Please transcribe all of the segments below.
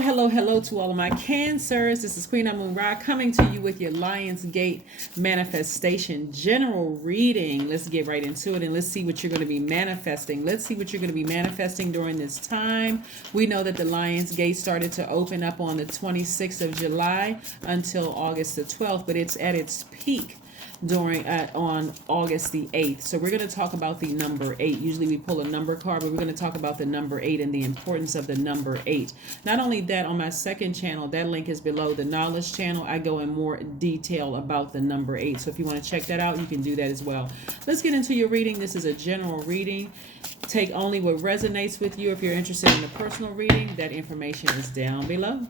Hello to all of my Cancers. This is Queen Moon Ra coming to you with your Lionsgate manifestation general reading. Let's get right into it and let's see what you're going to be manifesting. Let's see what you're going to be manifesting during this time. We know that the Lionsgate started to open up on the 26th of July until August the 12th, but it's at its peak during on August the 8th. So we're going to talk about the number 8. Usually we pull a number card, but we're going to talk about the number 8 and the importance of the number 8. Not only that, on my second channel, that link is below, the knowledge channel, I go in more detail about the number 8. So if you want to check that out, you can do that as well. Let's get into your reading. This is a general reading. Take only what resonates with you. If you're interested in a personal reading, that information is down below.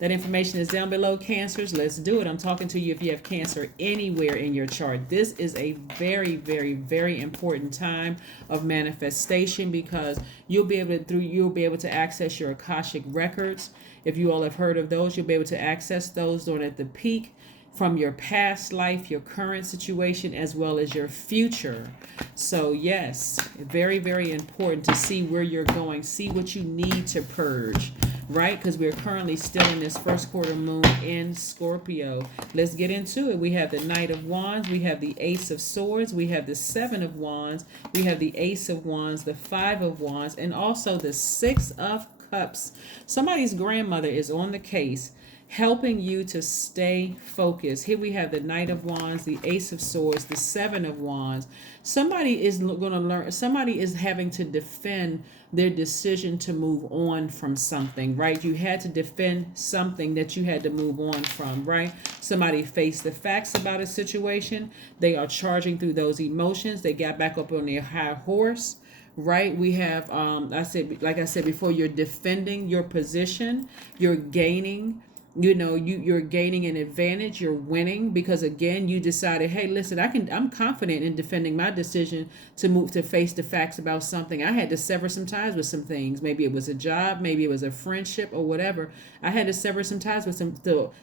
That information is down below, Cancers. Let's do it. I'm talking to you if you have Cancer anywhere in your chart. This is a very, very, very important time of manifestation because you'll be able to access your Akashic records. If you all have heard of those, you'll be able to access those during at the peak from your past life, your current situation, as well as your future. So yes, very, very important to see where you're going, see what you need to purge, right? Because we're currently still in this first quarter moon in Scorpio. Let's get into it. We have the Knight of Wands, we have the Ace of Swords, we have the Seven of Wands, we have the Ace of Wands, the Five of Wands, and also the Six of Cups. Somebody's grandmother is on the case, helping you to stay focused. Here we have the Knight of Wands, the Ace of Swords, the Seven of Wands. Somebody is going to learn, somebody is having to defend their decision to move on from something, right? You had to defend something that you had to move on from, right? Somebody faced the facts about a situation. They are charging through those emotions. They got back up on their high horse, right? We have, like I said before, you're defending your position. You're gaining, you're gaining an advantage. You're winning because again, you decided, hey, listen, I'm confident in defending my decision to move, to face the facts about something. I had to sever some ties with some things. Maybe it was a job, maybe it was a friendship or whatever. I had to sever some ties with some,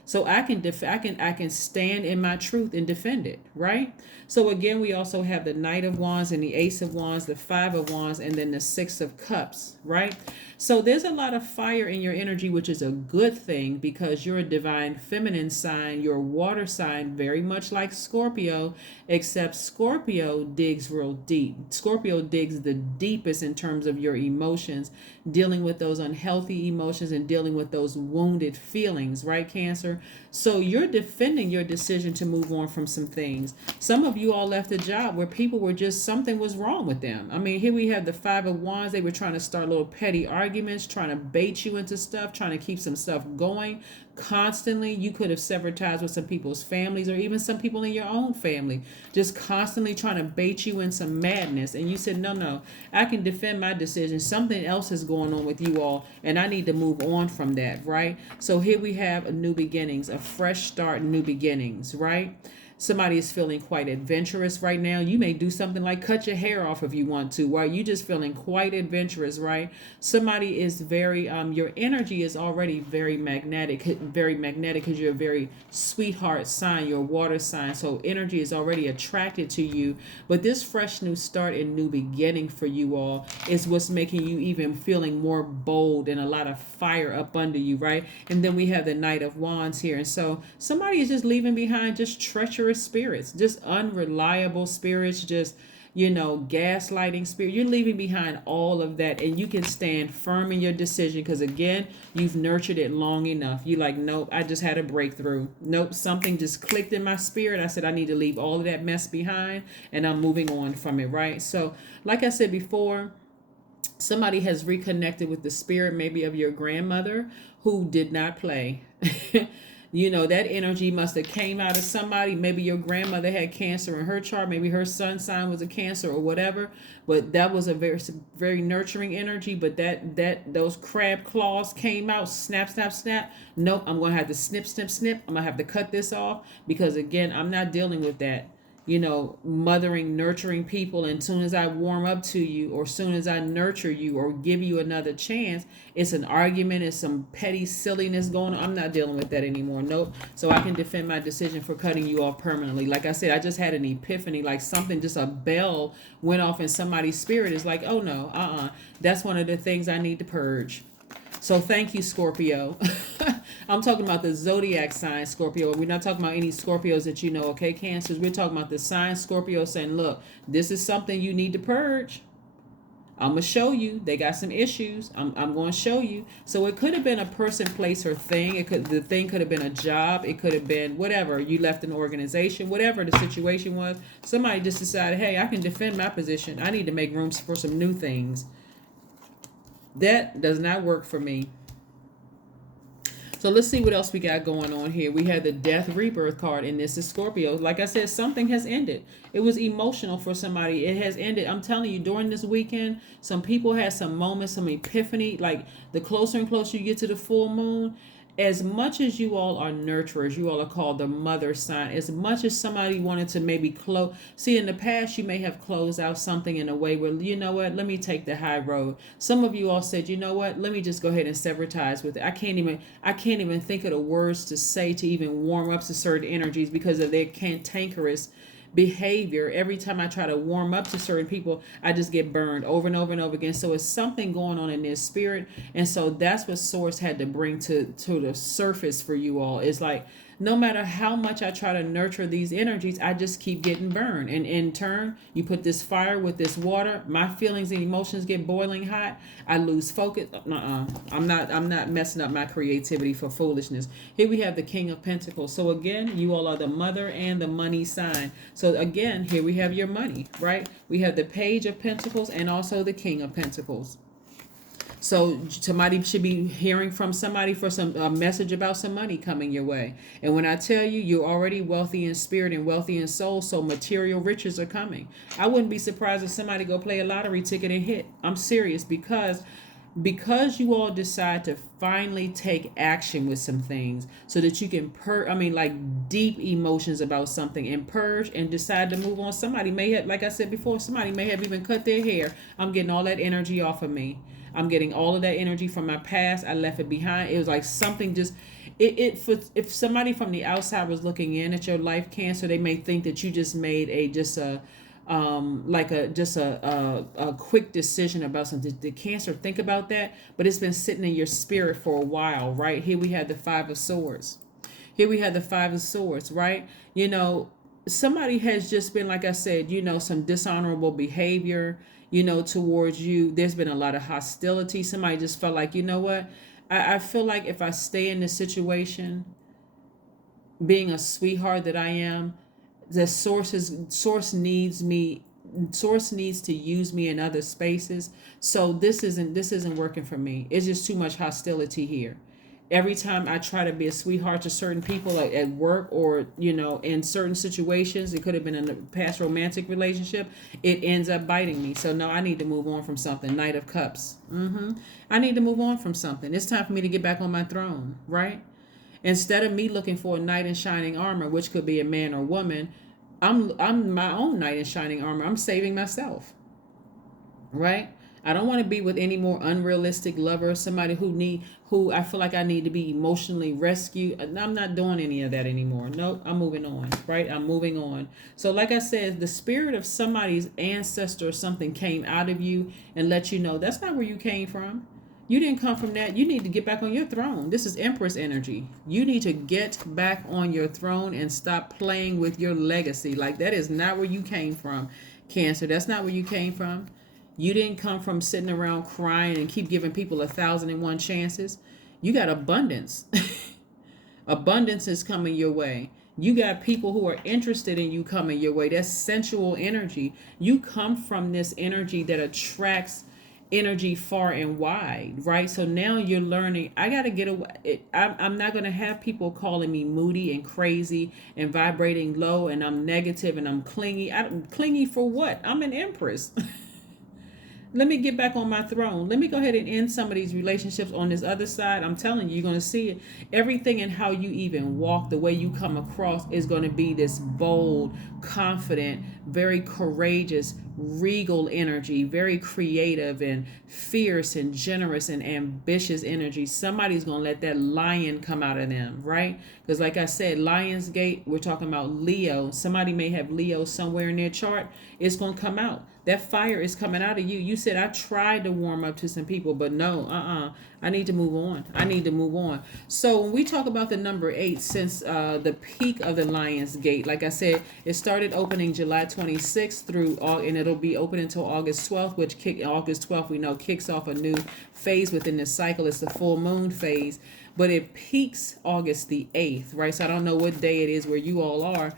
so I can stand in my truth and defend it, right? So again, we also have the Knight of Wands and the Ace of Wands, the Five of Wands, and then the Six of Cups, right? So there's a lot of fire in your energy, which is a good thing because you're a divine feminine sign, you're a water sign, very much like Scorpio, except Scorpio digs real deep. Scorpio digs the deepest in terms of your emotions, dealing with those unhealthy emotions and dealing with those wounded feelings, right, Cancer? So you're defending your decision to move on from some things. Some of you all left a job where people were just, something was wrong with them. I mean, here we have the Five of Wands. They were trying to start little petty arguments, trying to bait you into stuff, trying to keep some stuff going constantly. You could have severed ties with some people's families or even some people in your own family, just constantly trying to bait you in some madness. And you said, no, I can defend my decision. Something else is going on with you all, and I need to move on from that, right? So here we have a new beginnings, a fresh start, new beginnings, right? Somebody is feeling quite adventurous right now. You may do something like cut your hair off if you want to, right? You just feeling quite adventurous, right? Somebody is very, your energy is already very magnetic because you're a very sweetheart sign, you're a water sign. So energy is already attracted to you. But this fresh new start and new beginning for you all is what's making you even feeling more bold and a lot of fire up under you, right? And then we have the Knight of Wands here. And so somebody is just leaving behind just treacherous spirits, just unreliable spirits, just gaslighting spirit. You're leaving behind all of that, and you can stand firm in your decision because again, you've nurtured it long enough. You like, nope, I just had a breakthrough. Nope, something just clicked in my spirit. I said I need to leave all of that mess behind, and I'm moving on from it, right? So like I said before, somebody has reconnected with the spirit maybe of your grandmother who did not play. That energy must have came out of somebody. Maybe your grandmother had Cancer in her chart. Maybe her sun sign was a Cancer or whatever. But that was a very, very nurturing energy. But those crab claws came out. Snap, snap, snap. Nope, I'm going to have to snip, snip, snip. I'm going to have to cut this off because, again, I'm not dealing with that. Mothering, nurturing people. And as soon as I warm up to you or as soon as I nurture you or give you another chance, it's an argument, it's some petty silliness going on. I'm not dealing with that anymore. Nope. So I can defend my decision for cutting you off permanently. Like I said, I just had an epiphany, like something, just a bell went off in somebody's spirit. It's like, oh no, that's one of the things I need to purge. So thank you, Scorpio. I'm talking about the zodiac sign, Scorpio. We're not talking about any Scorpios that you know, okay, Cancers. We're talking about the sign Scorpio saying, look, this is something you need to purge. I'm going to show you. They got some issues. I'm going to show you. So it could have been a person, place, or thing. The thing could have been a job. It could have been whatever. You left an organization, whatever the situation was. Somebody just decided, hey, I can defend my position. I need to make room for some new things. That does not work for me. So let's see what else we got going on here. We had the Death Rebirth card, and this is Scorpio. Like I said, something has ended. It was emotional for somebody. It has ended. I'm telling you, during this weekend, some people had some moments, some epiphany. Like the closer and closer you get to the full moon, as much as you all are nurturers, you all are called the mother sign. As much as somebody wanted to maybe close, see, in the past you may have closed out something in a way where, you know what, let me take the high road. Some of you all said, you know what, let me just go ahead and sever ties with it. I can't even think of the words to say to even warm up to certain energies because of their cantankerous behavior. Every time I try to warm up to certain people, I just get burned over and over and over again. So it's something going on in their spirit, and so that's what Source had to bring to the surface for you all. It's like, no matter how much I try to nurture these energies, I just keep getting burned. And in turn, you put this fire with this water, my feelings and emotions get boiling hot. I lose focus. I'm not messing up my creativity for foolishness. Here we have the King of Pentacles. So again, you all are the mother and the money sign. So again, here we have your money, right? We have the Page of Pentacles and also the King of Pentacles. So somebody should be hearing from somebody for a message about some money coming your way. And when I tell you, you're already wealthy in spirit and wealthy in soul, so material riches are coming. I wouldn't be surprised if somebody go play a lottery ticket and hit. I'm serious, because you all decide to finally take action with some things so that you can like deep emotions about something and purge and decide to move on. Somebody may have, like I said before, somebody may have even cut their hair. I'm getting all that energy off of me. I'm getting all of that energy from my past. I left it behind. It was like something just, if somebody from the outside was looking in at your life, Cancer, they may think that you just made a quick decision about something. Did Cancer think about that? But it's been sitting in your spirit for a while, right? Here we have the Five of Swords. Right? You know, somebody has just been, like I said, you know, some dishonorable behavior, you know, towards you. There's been a lot of hostility. Somebody just felt like, you know what? I feel like if I stay in this situation, being a sweetheart that I am, the source needs me. Source needs to use me in other spaces. So this isn't working for me. It's just too much hostility here. Every time I try to be a sweetheart to certain people, like at work or, you know, in certain situations, it could have been in a past romantic relationship, it ends up biting me. So no, I need to move on from something. Knight of Cups. I need to move on from something. It's time for me to get back on my throne, right? Instead of me looking for a knight in shining armor, which could be a man or woman, I'm my own knight in shining armor. I'm saving myself, right? I don't want to be with any more unrealistic lover, somebody who I feel like I need to be emotionally rescued. I'm not doing any of that anymore. Nope, I'm moving on, right? I'm moving on. So like I said, the spirit of somebody's ancestor or something came out of you and let you know that's not where you came from. You didn't come from that. You need to get back on your throne. This is Empress energy. You need to get back on your throne and stop playing with your legacy. Like, that is not where you came from, Cancer. That's not where you came from. You didn't come from sitting around crying and keep giving people 1,001 chances. You got abundance. Abundance is coming your way. You got people who are interested in you coming your way. That's sensual energy. You come from this energy that attracts energy far and wide, right? So now you're learning, I got to get away. I'm not going to have people calling me moody and crazy and vibrating low, and I'm negative and I'm clingy. I'm clingy for what? I'm an Empress. Let me get back on my throne. Let me go ahead and end some of these relationships on this other side. I'm telling you, you're going to see it. Everything in how you even walk, the way you come across is going to be this bold, confident, very courageous, regal energy, very creative and fierce and generous and ambitious energy. Somebody's going to let that lion come out of them, right? Because like I said, Lionsgate, we're talking about Leo. Somebody may have Leo somewhere in their chart. It's going to come out. That fire is coming out of you. You said, I tried to warm up to some people, but no, I need to move on. I need to move on. So when we talk about the number 8, since the peak of the Lionsgate, like I said, it started opening July 26th through, and it'll be open until August 12th, which August 12th we know kicks off a new phase within this cycle. It's the full moon phase, but it peaks August the 8th, right? So I don't know what day it is where you all are,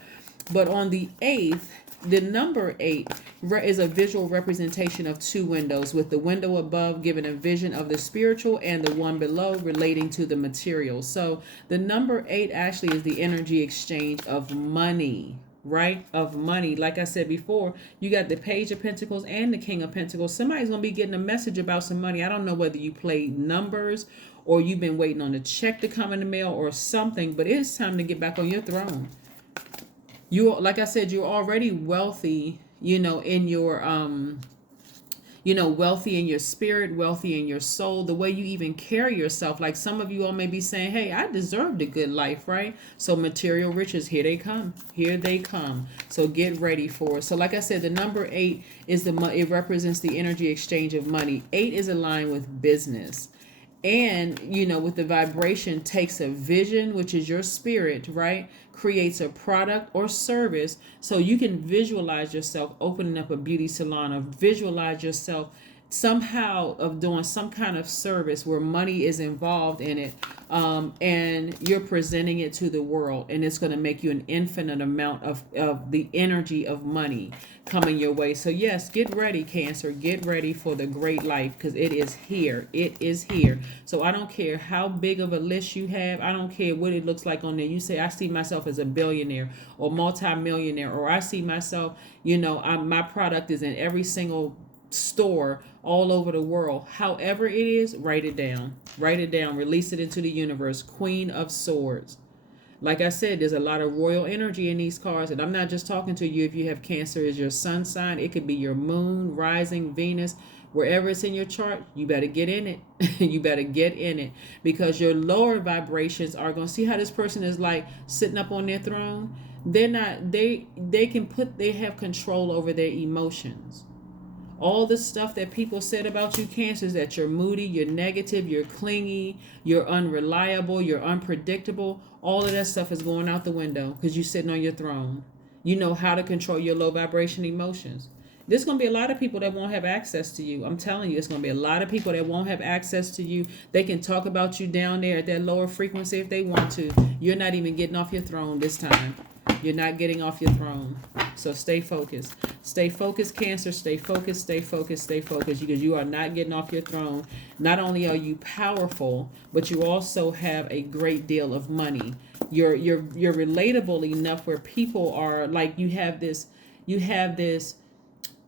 but on the 8th, the number 8 is a visual representation of two windows, with the window above giving a vision of the spiritual and the one below relating to the material. So the number 8 actually is the energy exchange of money, right? Of money. Like I said before, you got the Page of Pentacles and the King of Pentacles. Somebody's going to be getting a message about some money. I don't know whether you play numbers or you've been waiting on a check to come in the mail or something, but it's time to get back on your throne. You, like I said, you're already wealthy, in your wealthy in your spirit, wealthy in your soul, the way you even carry yourself. Like some of you all may be saying, hey, I deserved a good life, right? So material riches, here they come. Here they come. So get ready for it. So like I said, the number 8 is it represents the energy exchange of money. 8 is aligned with business. And, with the vibration, takes a vision, which is your spirit, right? Creates a product or service. So you can visualize yourself opening up a beauty salon, or visualize yourself somehow of doing some kind of service where money is involved in it. And you're presenting it to the world, and it's going to make you an infinite amount of the energy of money coming your way. So yes, get ready, Cancer. Get ready for the great life, because it is here. It is here. So I don't care how big of a list you have. I don't care what it looks like on there. You say, I see myself as a billionaire or multimillionaire, or I see myself, my product is in every single store all over the world. However it is, write it down. Write it down. Release it into the universe. Queen of Swords. Like I said, there's a lot of royal energy in these cards. And I'm not just talking to you if you have Cancer as your sun sign. It could be your moon, rising, Venus. Wherever it's in your chart, you better get in it. You better get in it. Because your lower vibrations are going to see how this person is like sitting up on their throne. They're not, they have control over their emotions. All the stuff that people said about you, Cancer, is that you're moody, you're negative, you're clingy, you're unreliable, you're unpredictable. All of that stuff is going out the window because you're sitting on your throne. You know how to control your low vibration emotions. There's going to be a lot of people that won't have access to you. I'm telling you, it's going to be a lot of people that won't have access to you. They can talk about you down there at that lower frequency if they want to. You're not even getting off your throne this time. You're not getting off your throne. So stay focused. Stay focused, Cancer. Stay focused, stay focused, stay focused, because you are not getting off your throne. Not only are you powerful, but you also have a great deal of money. You're relatable enough where people are like, you have this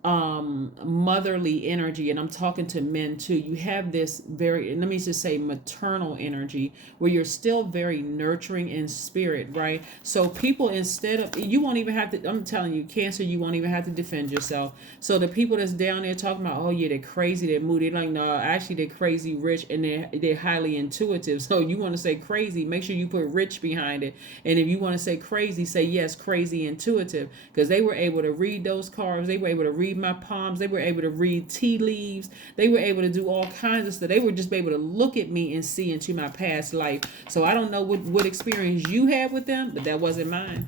motherly energy, and I'm talking to men too. You have this very, let me just say, maternal energy where you're still very nurturing in spirit, right? So people, instead of, you won't even have to, I'm telling you, Cancer, you won't even have to defend yourself. So the people that's down there talking about, oh yeah, they're crazy, they're moody, like, no, actually they're crazy rich, and they're highly intuitive. So you want to say crazy, make sure you put rich behind it. And if you want to say crazy, say yes, crazy intuitive, because they were able to read those cards, they were able to read my palms, they were able to read tea leaves, they were able to do all kinds of stuff. They were just able to look at me and see into my past life. So I don't know what experience you had with them, but that wasn't mine.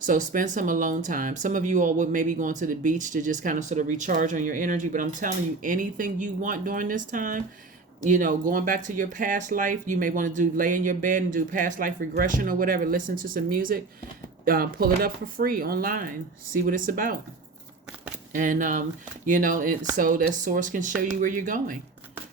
So spend some alone time. Some of you all would maybe going to the beach to just kind of sort of recharge on your energy, but I'm telling you, anything you want during this time, going back to your past life, you may want to lay in your bed and do past life regression or whatever, listen to some music, pull it up for free online, see what it's about. And, so that source can show you where you're going.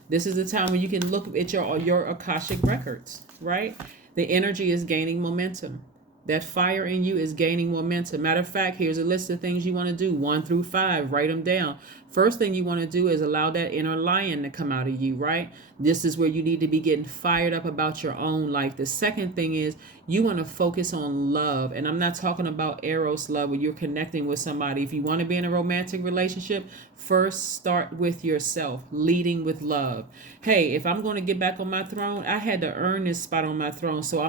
This is the time when you can look at your Akashic records, right? The energy is gaining momentum. That fire in you is gaining momentum. Matter of fact, here's a list of things you want to do, 1 through 5. Write them down. First thing you want to do is allow that inner lion to come out of you, right? This is where you need to be getting fired up about your own life. The second thing is you want to focus on love. And I'm not talking about Eros love where you're connecting with somebody. If you want to be in a romantic relationship, first start with yourself, leading with love. Hey, if I'm going to get back on my throne, I had to earn this spot on my throne. So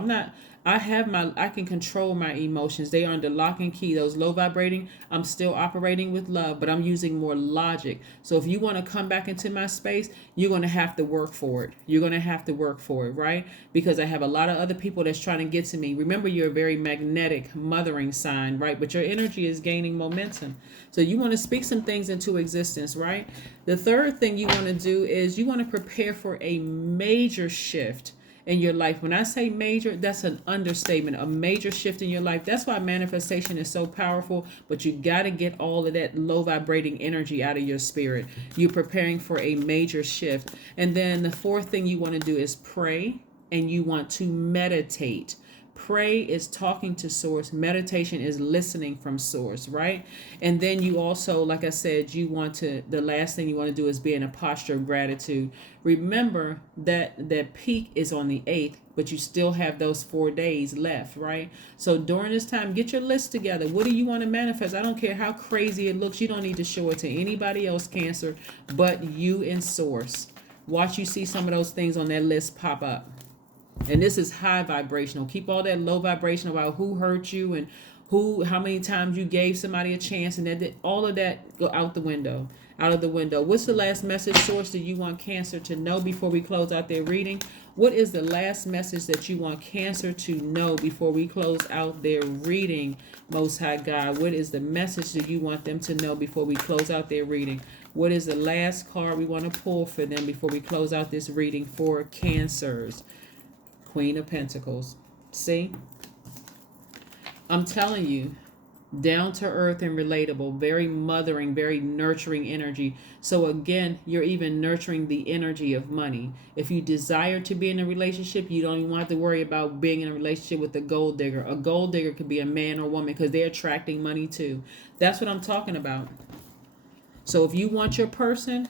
I can control my emotions. They are under lock and key. Those low vibrating, I'm still operating with love, but I'm using more logic logic. So if you want to come back into my space, you're going to have to work for it. You're going to have to work for it, right? Because I have a lot of other people that's trying to get to me. Remember, you're a very magnetic mothering sign, right? But your energy is gaining momentum. So you want to speak some things into existence, right? The third thing you want to do is you want to prepare for a major shift in your life. When I say major, that's an understatement. A major shift in your life. That's why manifestation is so powerful, but you got to get all of that low vibrating energy out of your spirit. You're preparing for a major shift. And then the fourth thing you want to do is pray, and you want to meditate. Pray is talking to source. Meditation is listening from source, right? And then you also, like I said, the last thing you want to do is be in a posture of gratitude. Remember that peak is on the 8th, but you still have those 4 days left, right? So during this time, get your list together. What do you want to manifest? I don't care how crazy it looks. You don't need to show it to anybody else, Cancer, but you and source. Watch you see some of those things on that list pop up. And this is high vibrational. Keep all that low vibration about who hurt you and how many times you gave somebody a chance, and that all of that go out the window. Out of the window. What's the last message, source, that you want Cancer to know before we close out their reading? What is the last message that you want Cancer to know before we close out their reading, Most High God? What is the message that you want them to know before we close out their reading? What is the last card we want to pull for them before we close out this reading for Cancers? Queen of Pentacles. See? I'm telling you, down to earth and relatable, very mothering, very nurturing energy. So again, you're even nurturing the energy of money. If you desire to be in a relationship, you don't even have to worry about being in a relationship with a gold digger. A gold digger could be a man or woman because they're attracting money too. That's what I'm talking about. So if you want your person,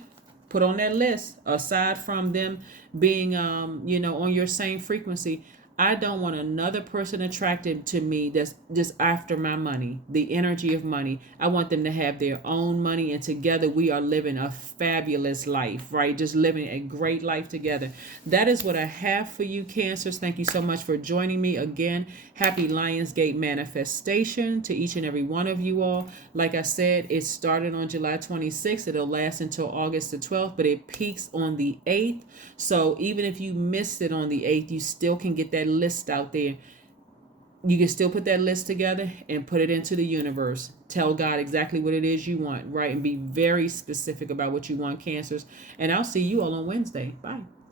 put on that list, aside from them being on your same frequency. I don't want another person attracted to me that's just after my money, the energy of money. I want them to have their own money, and together we are living a fabulous life, right? Just living a great life together. That is what I have for you, Cancers. Thank you so much for joining me again. Happy Lionsgate manifestation to each and every one of you all. Like I said, it started on July 26th. It'll last until August the 12th, but it peaks on the 8th. So even if you missed it on the 8th, you still can get that list out there. You can still put that list together and put it into the universe. Tell God exactly what it is you want, right? And be very specific about what you want, Cancers. And I'll see you all on Wednesday. Bye.